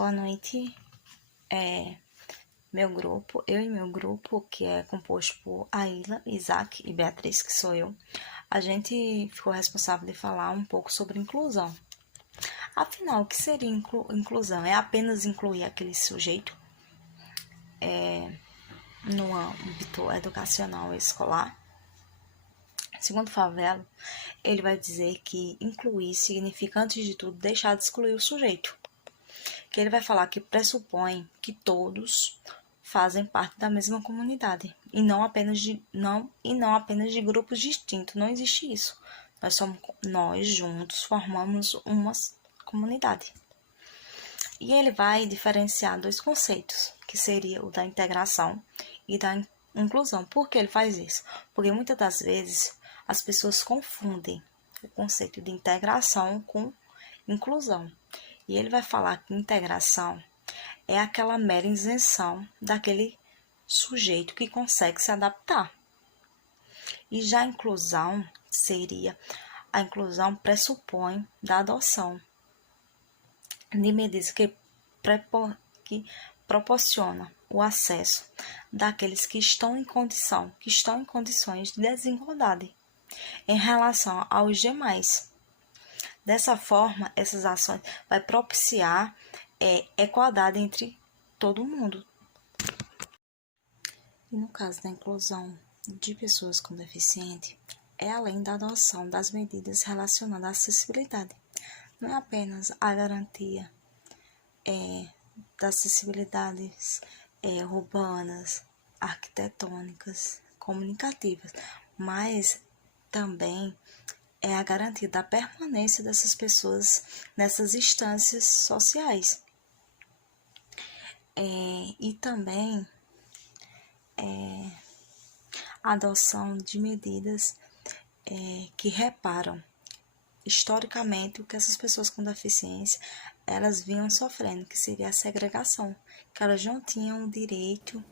Boa noite. Eu e meu grupo, que é composto por Aila, Isaac e Beatriz, que sou eu, a gente ficou responsável de falar um pouco sobre inclusão. Afinal, o que seria inclusão? É apenas incluir aquele sujeito no âmbito educacional e escolar? Segundo Favela, ele vai dizer que incluir significa, antes de tudo, deixar de excluir o sujeito. Que ele vai falar que pressupõe que todos fazem parte da mesma comunidade e não apenas de grupos distintos. Não existe isso. Nós juntos formamos uma comunidade. E ele vai diferenciar dois conceitos, que seria o da integração e da inclusão. Por que ele faz isso? Porque muitas das vezes as pessoas confundem o conceito de integração com inclusão. E ele vai falar que integração é aquela mera isenção daquele sujeito que consegue se adaptar. E já a inclusão a inclusão pressupõe da adoção de medidas que proporciona o acesso daqueles que estão em condições de desigualdade em relação aos demais. Dessa forma, essas ações vai propiciar igualdade entre todo mundo. E no caso da inclusão de pessoas com deficiência, é além da adoção das medidas relacionadas à acessibilidade. Não é apenas a garantia das acessibilidades urbanas, arquitetônicas, comunicativas, mas também é a garantia da permanência dessas pessoas nessas instâncias sociais. E também a adoção de medidas que reparam historicamente o que essas pessoas com deficiência elas vinham sofrendo, que seria a segregação, que elas não tinham o direito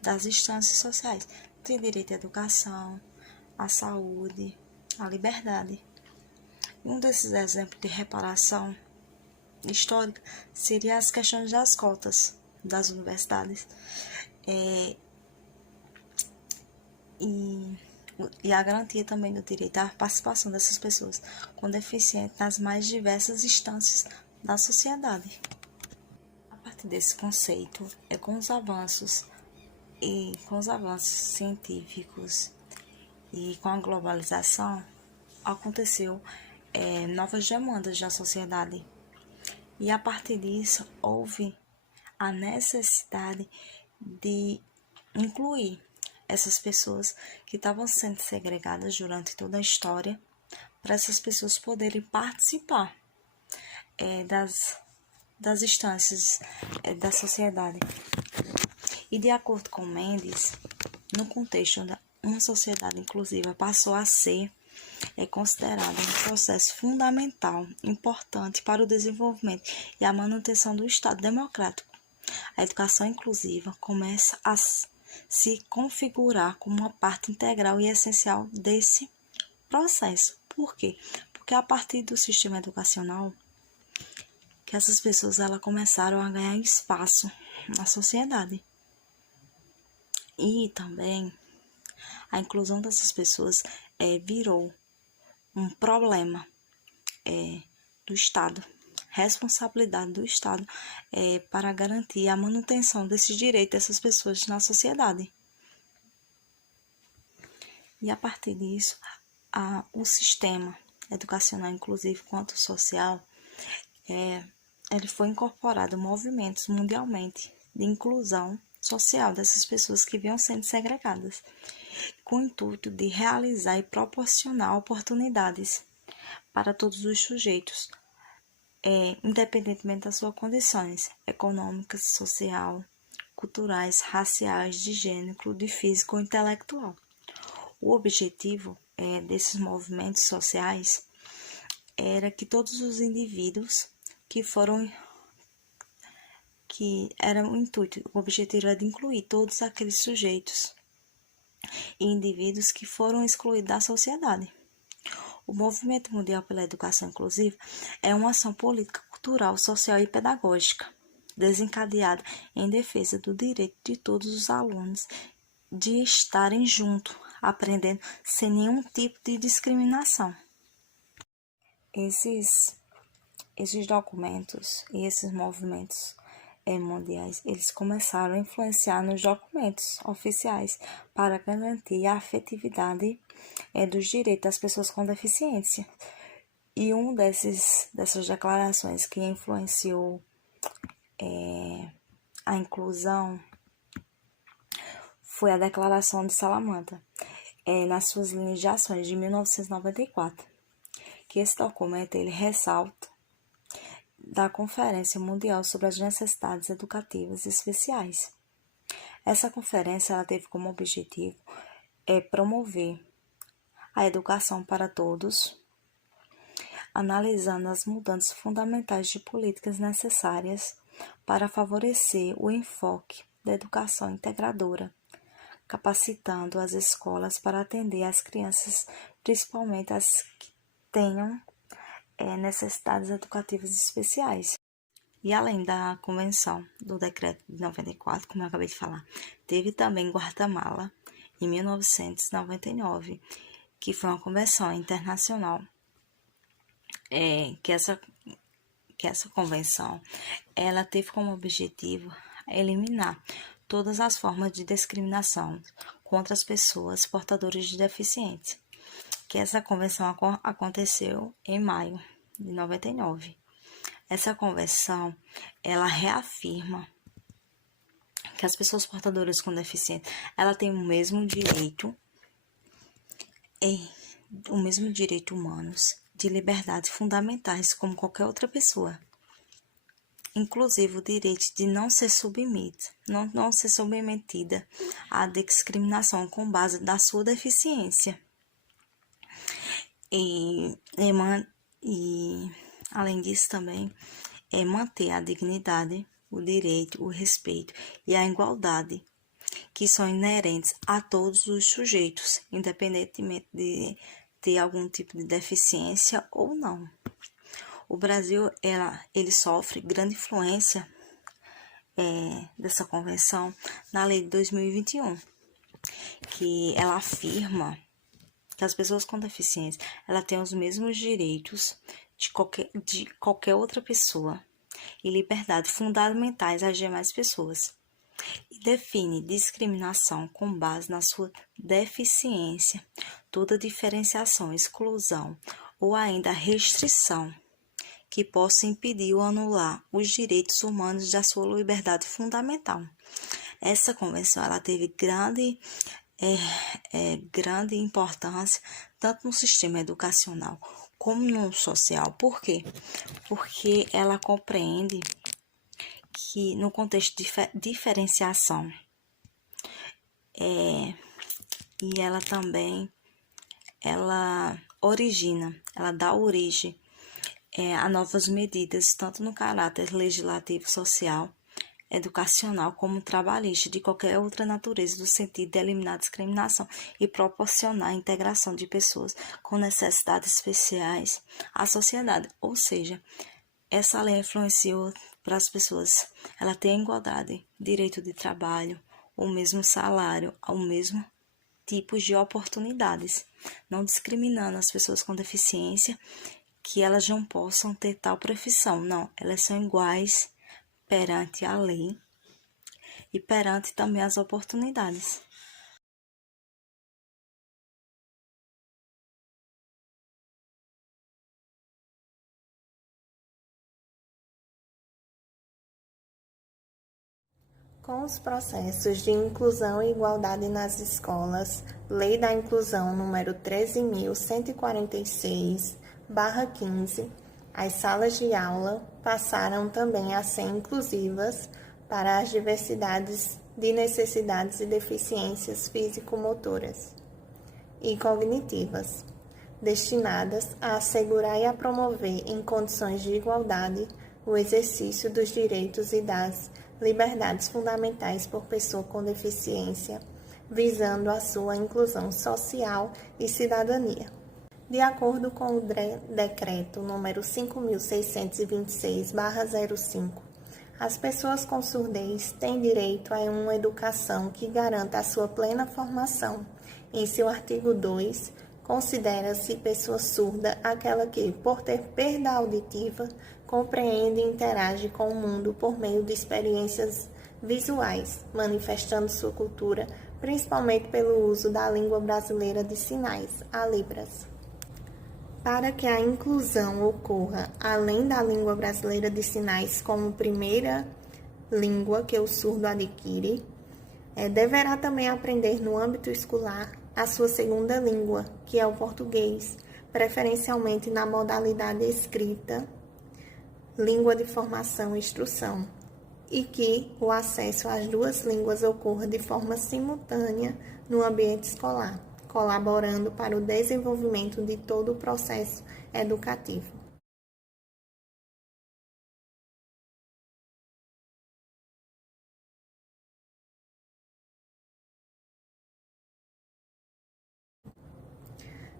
das instâncias sociais. Tem direito à educação, à saúde, à liberdade. Um desses exemplos de reparação histórica seria as questões das cotas das universidades e a garantia também do direito à participação dessas pessoas com deficiência nas mais diversas instâncias da sociedade. A partir desse conceito, com os avanços científicos e com a globalização, aconteceu novas demandas da sociedade. E a partir disso, houve a necessidade de incluir essas pessoas que estavam sendo segregadas durante toda a história, para essas pessoas poderem participar das instâncias da sociedade. E de acordo com Mendes, no contexto da uma sociedade inclusiva passou a ser considerada um processo fundamental, importante para o desenvolvimento e a manutenção do Estado democrático. A educação inclusiva começa a se configurar como uma parte integral e essencial desse processo. Por quê? Porque a partir do sistema educacional que essas pessoas começaram a ganhar espaço na sociedade. E também a inclusão dessas pessoas virou um problema do Estado, responsabilidade do Estado para garantir a manutenção desses direitos dessas pessoas na sociedade. E a partir disso, o sistema educacional inclusivo quanto social, ele foi incorporado movimentos mundialmente de inclusão social dessas pessoas que vinham sendo segregadas, com o intuito de realizar e proporcionar oportunidades para todos os sujeitos, independentemente das suas condições econômicas, social, culturais, raciais, de gênero, de físico ou intelectual. O objetivo desses movimentos sociais era que todos os indivíduos o objetivo era de incluir todos aqueles sujeitos e indivíduos que foram excluídos da sociedade. O Movimento Mundial pela Educação Inclusiva é uma ação política, cultural, social e pedagógica, desencadeada em defesa do direito de todos os alunos de estarem juntos, aprendendo sem nenhum tipo de discriminação. Esses documentos e esses movimentos mundiais, eles começaram a influenciar nos documentos oficiais para garantir a afetividade dos direitos das pessoas com deficiência. E dessas declarações que influenciou a inclusão foi a Declaração de Salamanca, nas suas linhas de ações de 1994, que esse documento ele ressalta da Conferência Mundial sobre as Necessidades Educativas Especiais. Essa conferência ela teve como objetivo promover a educação para todos, analisando as mudanças fundamentais de políticas necessárias para favorecer o enfoque da educação integradora, capacitando as escolas para atender as crianças, principalmente as que tenham necessidades educativas especiais. E além da convenção do decreto de 94, como eu acabei de falar, teve também Guatemala, em 1999, que foi uma convenção internacional, que essa convenção ela teve como objetivo eliminar todas as formas de discriminação contra as pessoas portadoras de deficiência, que essa convenção aconteceu em maio de 99. Essa convenção, ela reafirma que as pessoas portadoras com deficiência, ela tem o mesmo direito humanos de liberdades fundamentais como qualquer outra pessoa, inclusive o direito de não ser submetida à discriminação com base na sua deficiência. E além disso também manter a dignidade, o direito, o respeito e a igualdade que são inerentes a todos os sujeitos, independentemente de ter algum tipo de deficiência ou não. O Brasil ele sofre grande influência dessa convenção na lei de 2021, que ela afirma que as pessoas com deficiência ela têm os mesmos direitos de qualquer outra pessoa e liberdades fundamentais às demais pessoas, e define discriminação com base na sua deficiência, toda diferenciação, exclusão ou ainda restrição que possa impedir ou anular os direitos humanos da sua liberdade fundamental. Essa convenção ela teve grande importância tanto no sistema educacional como no social. Por quê? Porque ela compreende que no contexto de diferenciação e ela também ela dá origem a novas medidas tanto no caráter legislativo, social, educacional como trabalhista de qualquer outra natureza, no sentido de eliminar a discriminação e proporcionar a integração de pessoas com necessidades especiais à sociedade. Ou seja, essa lei influenciou para as pessoas, ela tem igualdade, direito de trabalho, o mesmo salário, o mesmo tipo de oportunidades, não discriminando as pessoas com deficiência, que elas não possam ter tal profissão, não, elas são iguais perante a lei e perante também as oportunidades. Com os processos de inclusão e igualdade nas escolas, Lei da Inclusão número 13.146/15, as salas de aula passaram também a ser inclusivas para as diversidades de necessidades e deficiências físico-motoras e cognitivas, destinadas a assegurar e a promover em condições de igualdade o exercício dos direitos e das liberdades fundamentais por pessoa com deficiência, visando a sua inclusão social e cidadania. De acordo com o decreto número 5.626/05, as pessoas com surdez têm direito a uma educação que garanta a sua plena formação. Em seu artigo 2, considera-se pessoa surda aquela que, por ter perda auditiva, compreende e interage com o mundo por meio de experiências visuais, manifestando sua cultura, principalmente pelo uso da língua brasileira de sinais, a Libras. Para que a inclusão ocorra além da língua brasileira de sinais como primeira língua que o surdo adquire, deverá também aprender no âmbito escolar a sua segunda língua, que é o português, preferencialmente na modalidade escrita, língua de formação e instrução, e que o acesso às duas línguas ocorra de forma simultânea no ambiente escolar, colaborando para o desenvolvimento de todo o processo educativo.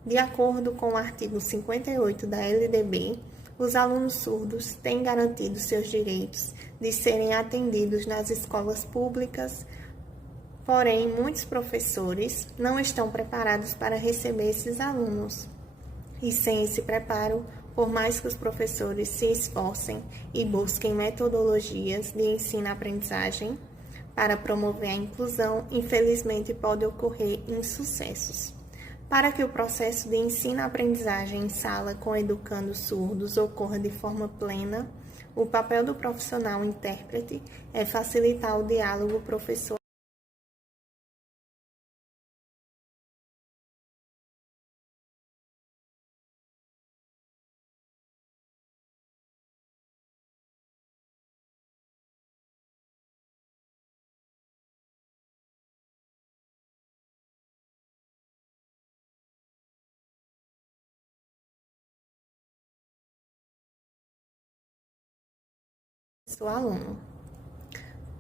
De acordo com o artigo 58 da LDB, os alunos surdos têm garantido seus direitos de serem atendidos nas escolas públicas, porém, muitos professores não estão preparados para receber esses alunos. E sem esse preparo, por mais que os professores se esforcem e busquem metodologias de ensino-aprendizagem para promover a inclusão, infelizmente pode ocorrer insucessos. Para que o processo de ensino-aprendizagem em sala com educandos surdos ocorra de forma plena, o papel do profissional intérprete é facilitar o diálogo professor do aluno.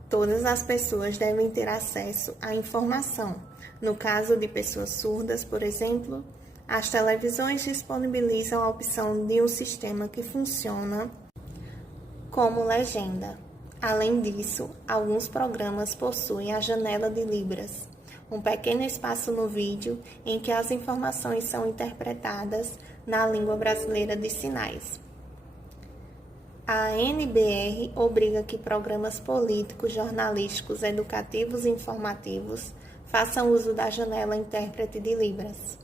Todas as pessoas devem ter acesso à informação. No caso de pessoas surdas, por exemplo, as televisões disponibilizam a opção de um sistema que funciona como legenda. Além disso, alguns programas possuem a janela de Libras, um pequeno espaço no vídeo em que as informações são interpretadas na língua brasileira de sinais. A NBR obriga que programas políticos, jornalísticos, educativos e informativos façam uso da janela intérprete de Libras.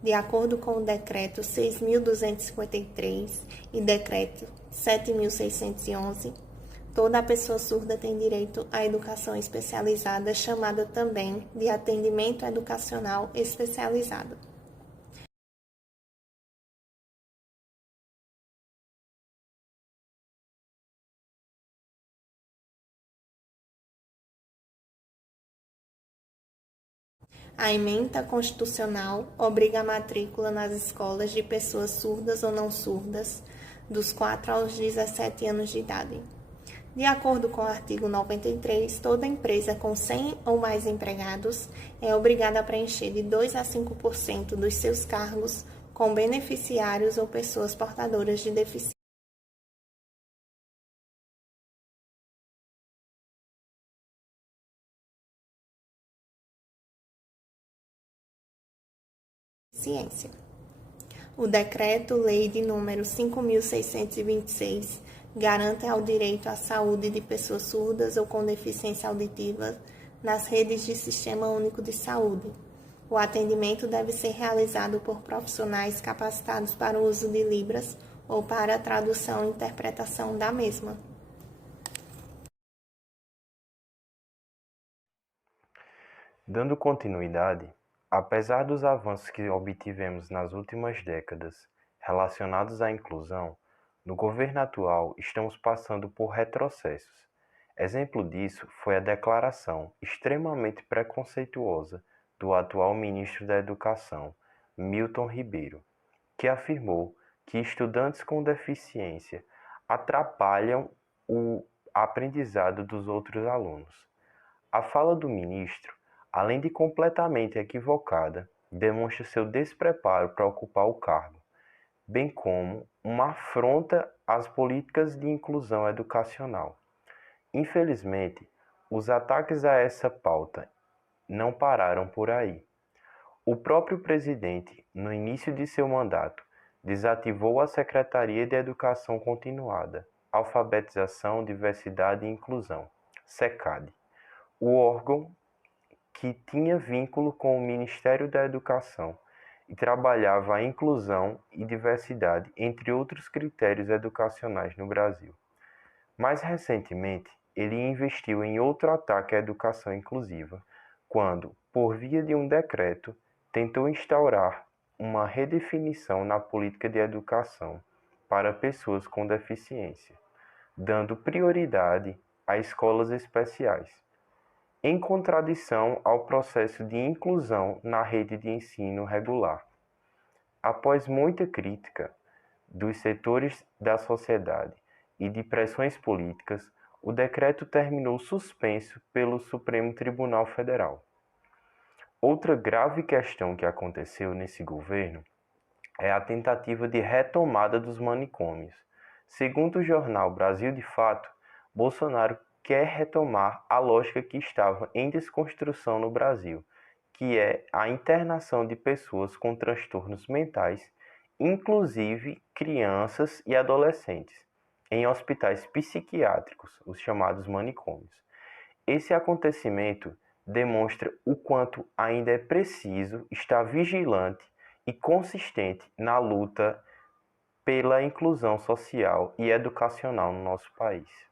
De acordo com o Decreto 6.253 e Decreto 7.611, toda pessoa surda tem direito à educação especializada, chamada também de atendimento educacional especializado. A ementa constitucional obriga a matrícula nas escolas de pessoas surdas ou não surdas, dos 4 aos 17 anos de idade. De acordo com o artigo 93, toda empresa com 100 ou mais empregados é obrigada a preencher de 2 a 5% dos seus cargos com beneficiários ou pessoas portadoras de deficiência. O Decreto-Lei de número 5.626 garante ao direito à saúde de pessoas surdas ou com deficiência auditiva nas redes de Sistema Único de Saúde. O atendimento deve ser realizado por profissionais capacitados para o uso de Libras ou para a tradução e interpretação da mesma. Dando continuidade, apesar dos avanços que obtivemos nas últimas décadas relacionados à inclusão, no governo atual estamos passando por retrocessos. Exemplo disso foi a declaração extremamente preconceituosa do atual ministro da Educação, Milton Ribeiro, que afirmou que estudantes com deficiência atrapalham o aprendizado dos outros alunos. A fala do ministro, além de completamente equivocada, demonstra seu despreparo para ocupar o cargo, bem como uma afronta às políticas de inclusão educacional. Infelizmente, os ataques a essa pauta não pararam por aí. O próprio presidente, no início de seu mandato, desativou a Secretaria de Educação Continuada, Alfabetização, Diversidade e Inclusão, SECAD, o órgão que tinha vínculo com o Ministério da Educação e trabalhava a inclusão e diversidade, entre outros critérios educacionais no Brasil. Mais recentemente, ele investiu em outro ataque à educação inclusiva, quando, por via de um decreto, tentou instaurar uma redefinição na política de educação para pessoas com deficiência, dando prioridade a escolas especiais, em contradição ao processo de inclusão na rede de ensino regular. Após muita crítica dos setores da sociedade e de pressões políticas, o decreto terminou suspenso pelo Supremo Tribunal Federal. Outra grave questão que aconteceu nesse governo é a tentativa de retomada dos manicômios. Segundo o jornal Brasil de Fato, Bolsonaro quer retomar a lógica que estava em desconstrução no Brasil, que é a internação de pessoas com transtornos mentais, inclusive crianças e adolescentes, em hospitais psiquiátricos, os chamados manicômios. Esse acontecimento demonstra o quanto ainda é preciso estar vigilante e consistente na luta pela inclusão social e educacional no nosso país.